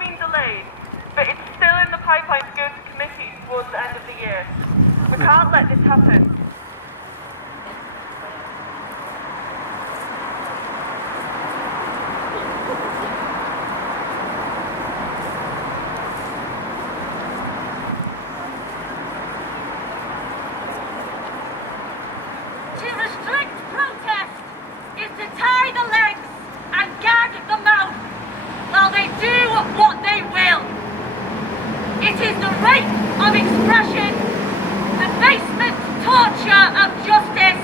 been delayed, but it's still in the pipeline to go to committee towards the end of the year. We can't let this happen. To restrict protest is to tie the legs and gag the mouth while they do what they will. It is the rape of expression, the basement torture of justice.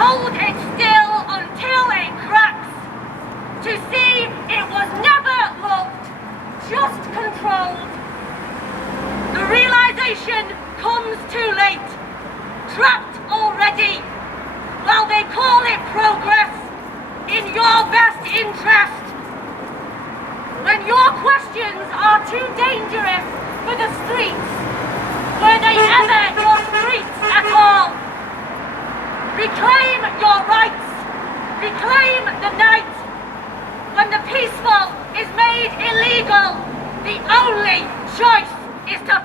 Hold it still until it cracks. To see it was never loved, just controlled. The realization comes too late, trapped already, while they call it progress in your best interest. When your questions are too dangerous for the streets, were they ever your streets at all? Reclaim your rights, reclaim the night. When the peaceful is made illegal, the only choice is to